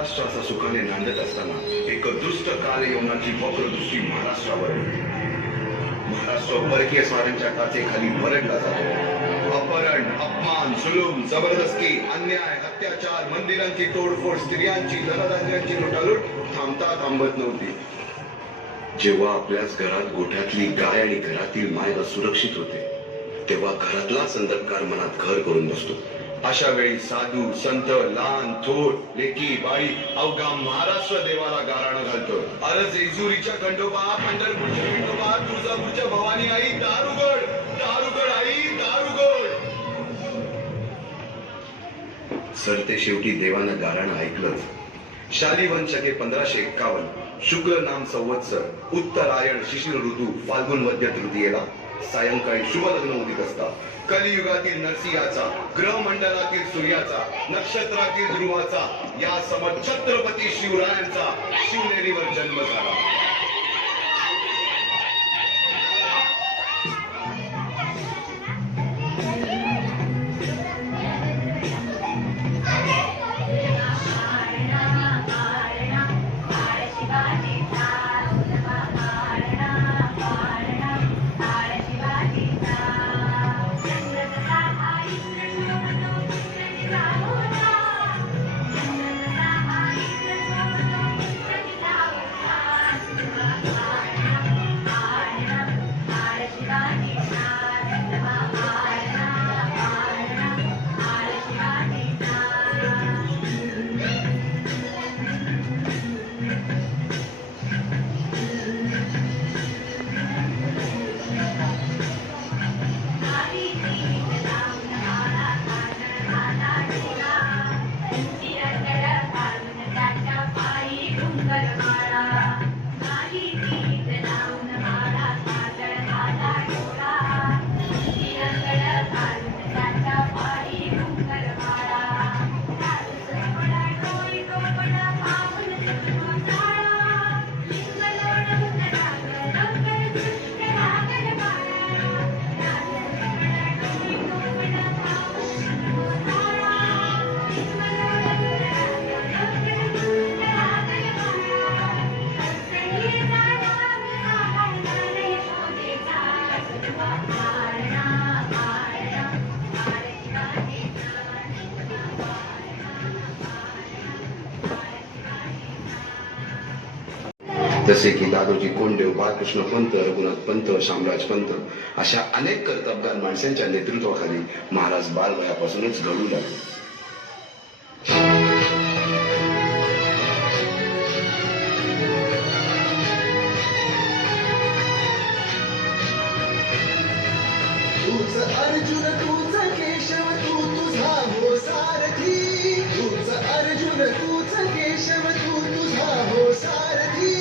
महाराष्ट्राचा सुखाने नांदत असताना एक दुष्ट कार्ययोनाची वक्रदृष्टी महाराष्ट्रावर महाराष्ट्र परकीय स्वारांच्या टाचेखाली भरडला जातो. अपहरण, अपमान, जुलूम, जबरदस्ती, अन्याय, अत्याचार, मंदिरांची तोडफोड, स्त्रियांची, धनधान्यांची लुटालूट थांबत नव्हती. जेव्हा आपल्याच घरात गोठ्यातली गाय आणि घरातील माय असुरक्षित होते, तेव्हा घरातलाच अंधकार मनात घर करून बसतो. अशा वेळी साधू, संत, लहान, थोर, लेकी, बाई अवघा महाराष्ट्र देवाला गाराणं घालतो. अरे जेजुरीच्या खंडोबा, पंढरपूरच्या खंडोबा, तुळजापूरच्या भवानी आई, दारुगड, दारुगड आई, दारुगड. सरते शेवटी देवानं गाराणं ऐकलंच. शालिवन शके 1551 शुक्ल नाम संवत्सर, उत्तरायण शिशिर ऋतू, फाल्गुन मध्य तृतीयेला सायंकाळी शुभ लग्न उदित असता कलियुगातील नरसिंहाचा, ग्रहमंडलातील सूर्याचा, नक्षत्रातील ध्रुवाचा, या समत छत्रपती शिवरायांचा शिवनेरीवर जन्म झाला. जसे की दादोजी कोंडदेव, बाळकृष्ण पंत, रघुनाथ पंत, शामराज पंत अशा अनेक कर्तबगार माणसांच्या नेतृत्वाखाली महाराज बालवयापासूनच घडू लागले. अर्जुन तूच केशव, तू तुझा हो सारथी. तूच अर्जुन तूच केशव, तू तुझा हो सारथी.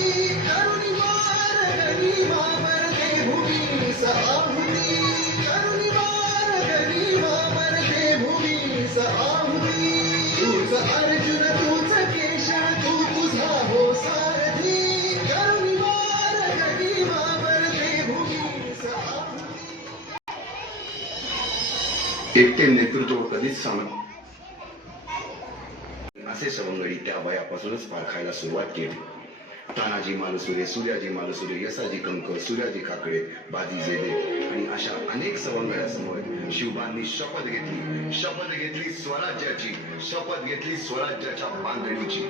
करुणी मारगणी वावरते भूमीस आहुती. करुणी मारगणी वावरते भूमीस आहुती. तूच अर्जुन तूच केशव, तू तुझा हो सारथी. करुणी मारगणी वावरते भूमीस आहुती. एकटे नेतृत्व कधीच सामत असे सवंगडी त्या वयापासूनच पारखायला सुरुवात केली. तानाजी मालुसुरे, सूर्याजी मालुसुरे, यसाजी कंक, सूर्याजी काकडे, बाजी जेदे आणि अशा अनेक सवंगड्यासमोर शिवबांनी शपथ घेतली स्वराज्याची, शपथ घेतली स्वराज्याच्या बांधणीची.